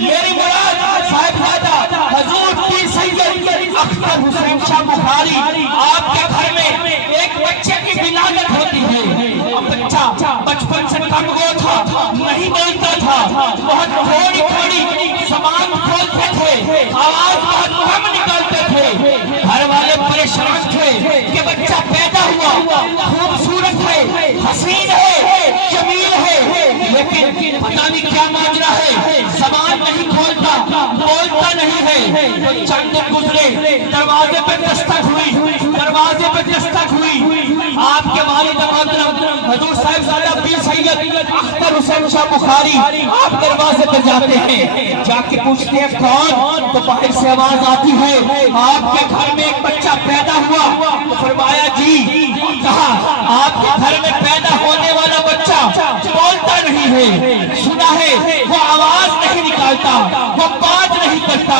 میری مراد صاحبزادہ حضور پیر سید اختر حسین شاہ بخاری، آپ کے گھر میں ایک بچے کی ولادت ہوتی ہے، بچہ بچپن سے کمزور تھا، نہیں بولتا تھا، بہت تھوڑی تھوڑی زبان کھولتے تھے، آواز بہت کم نکالتے تھے، گھر والے پریشان تھے کہ بچہ پیدا ہوا، خوبصورت ہے، حسین ہے، جمیل ہے، لیکن پتہ نہیں کیا ماجرا ہے، زبان نہیں کھولتا، بولتا نہیں ہے۔ چند دن گزرے، دروازے پہ دستک ہوئی، دروازے پہ دستک ہوئی، آپ کے والد محترم حضور صاحبزادہ پیر سید اختر حسین شاہ بخاری آپ دروازے پہ جاتے ہیں، جا کے پوچھتے ہیں کون؟ تو باہر سے آواز آتی ہے آپ کے گھر میں ایک بچہ پیدا ہوا۔ تو فرمایا جی، کہا آپ کے گھر میں پیدا ہونے والا بچہ بولتا نہیں ہے، سنا ہے وہ آواز نہیں نکالتا، وہ بات نہیں کرتا،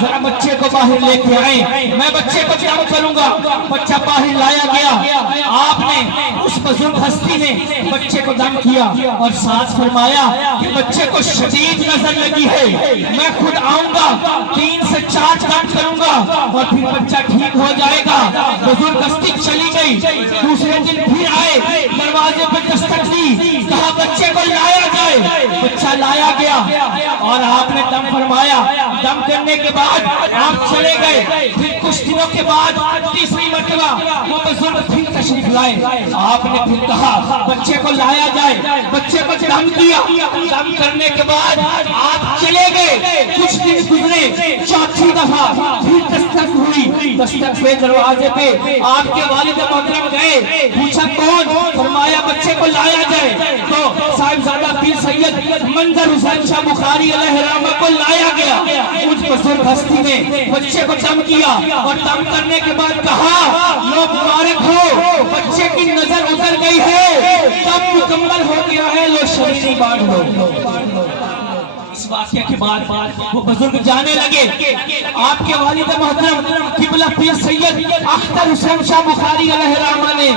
ذرا بچے کو باہر لے کے آئیں، میں بچے کو دم کروں گا۔ بچہ باہر لایا گیا، آپ نے اس بزرگ ہستی نے بچے کو دم کیا اور ساتھ فرمایا کہ بچے کو شدید نظر لگی ہے، میں خود آؤں گا، 3 سے 4 دم کروں گا اور پھر بچہ ٹھیک ہو جائے گا۔ بزرگ ہستی چلی گئی، دوسرے دن پھر آئے، دروازے پہ دستک دی، کہا بچے کو لایا جائے، بچہ لایا گیا اور آپ نے دم فرمایا۔ دم کرنے کے بعد آپ چلے گئے، پھر کچھ دنوں کے بعد تیسری مرتبہ وہ بزرگ پھر تشریف لائے، آپ نے پھر کہا بچے کو لایا جائے، بچے کو دم کیا، دم کرنے کے بعد آپ چلے گئے، کچھ دن گزرے، چوتھی دفعہ پھر دستک ہوئی، دستک پہ دروازے پہ آپ کے والد محترم گئے، پوچھا کون؟ فرمایا بچے کو لایا جائے۔ تو صاحبزادہ پیر سید منظر حسین شاہ بخاری علیہ الرحمہ کو لایا گیا، اس بزرگ ہستی نے بچے کو دم کیا اور دم کرنے کے بعد کہا لو مبارک ہو، بچے کی نظر اتر گئی ہے، دم مکمل ہو گیا ہے، لو شریری بانٹ دو۔ اس واقعہ کے بعد وہ بزرگ جانے لگے، آپ کے والد محترم قبلہ پیر سید اختر حسین شاہ بخاری علیہ الرحمہ نے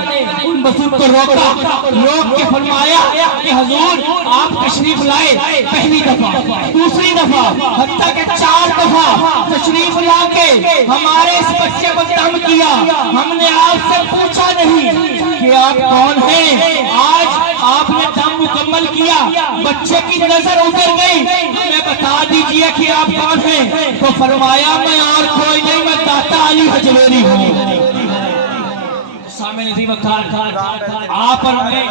ان بزرگ کو روکا، روک کے فرمایا کہ حضور آپ تشریف لائے، پہلی دفعہ، دوسری دفعہ، حتیٰ کہ 4 دفعہ تشریف لا کے ہمارے اس بچے کو دم کیا، ہم نے آپ سے پوچھا نہیں کہ آپ کون ہیں، آج آپ نے دم مکمل کیا، بچے کی نظر اتر گئی، ہمیں بتا دیجئے کہ آپ کون ہیں؟ تو فرمایا میں اور کوئی نہیں، میں داتا علی حجویری ہوں۔ سامنے نظیم وقار آپ اور میں